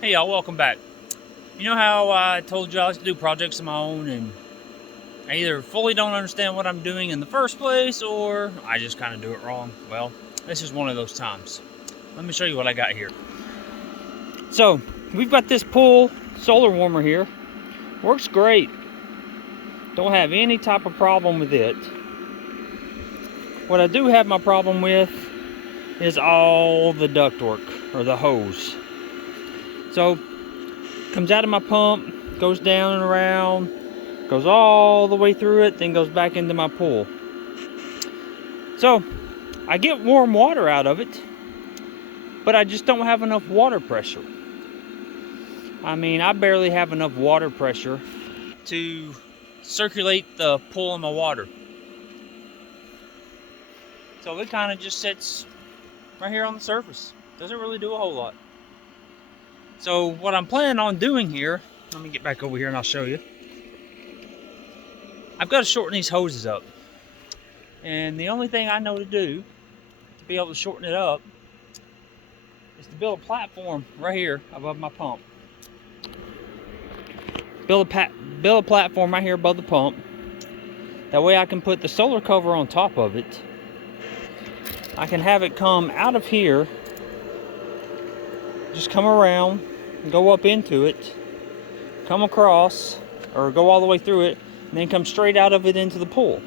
Hey y'all, welcome back. You know how I told you I like to do projects of my own and I either fully don't understand what I'm doing in the first place or I just kind of do it wrong? Well, this is one of those times. Let me show you what I got here. So, we've got this Pool solar warmer here. Works great. Don't have any type of problem with it. What I do have my problem with is all the ductwork or the hose. So, comes out of my pump, goes down and around, goes all the way through it, then goes back into my pool. So I get warm water out of it, but I just don't have enough water pressure. I mean, I barely have enough water pressure to circulate the pool in my water. So it kind of just sits right here on the surface. Doesn't really do a whole lot. So what I'm planning on doing here, let me get back over here and I'll show you. I've got to shorten these hoses up. And the only thing I know to do to be able to shorten it up is to build a platform right here above my pump. Build a platform right here above the pump. That way I can put the solar cover on top of it. I can have it come out of here, just come around, go up into it, come across, or go all the way through it, and then come straight out of it into the pool.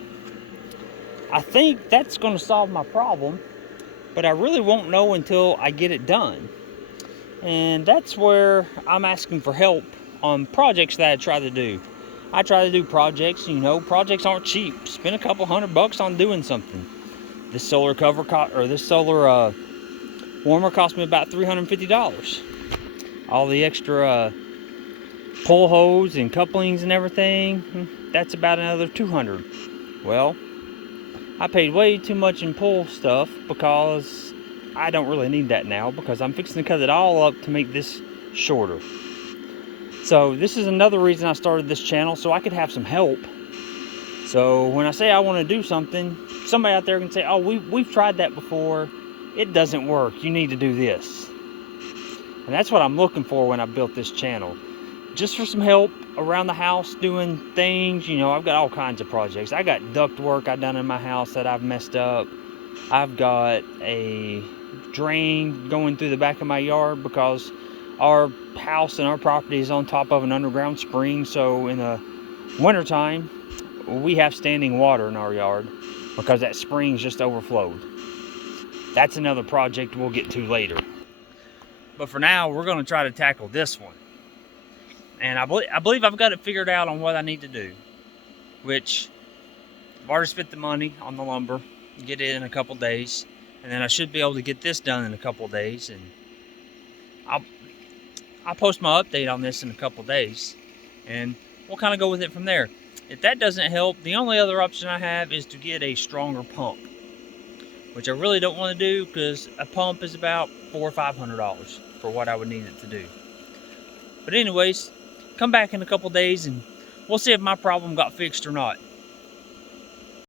I think that's going to solve my problem, but I really won't know until I get it done. And that's where I'm asking for help on projects that I try to do. I try to do projects, projects aren't cheap. Spend a couple $100 on doing something. This solar cover this solar warmer cost me about $350. All the extra pull hose and couplings and everything, that's about another $200. Well, I paid way too much in pull stuff because I don't really need that now because I'm fixing to cut it all up to make this shorter. So this is another reason I started this channel, so I could have some help. So when I say I want to do something, somebody out there can say, oh, we've tried that before. It doesn't work. You need to do this. And that's what I'm looking for when I built this channel. Just for some help around the house doing things. I've got all kinds of projects. I got duct work I've done in my house that I've messed up. I've got a drain going through the back of my yard because our house and our property is on top of an underground spring. So in the wintertime, we have standing water in our yard because that spring's just overflowed. That's another project we'll get to later. But for now, we're going to try to tackle this one. And I believe I've got it figured out on what I need to do. Which, I've already spent the money on the lumber. Get it in a couple days. And then I should be able to get this done in a couple days. And I'll post my update on this in a couple days. And we'll kind of go with it from there. If that doesn't help, the only other option I have is to get a stronger pump. Which I really don't want to do because a pump is about $400 or $500 for what I would need it to do. But anyways, come back in a couple days and we'll see if my problem got fixed or not.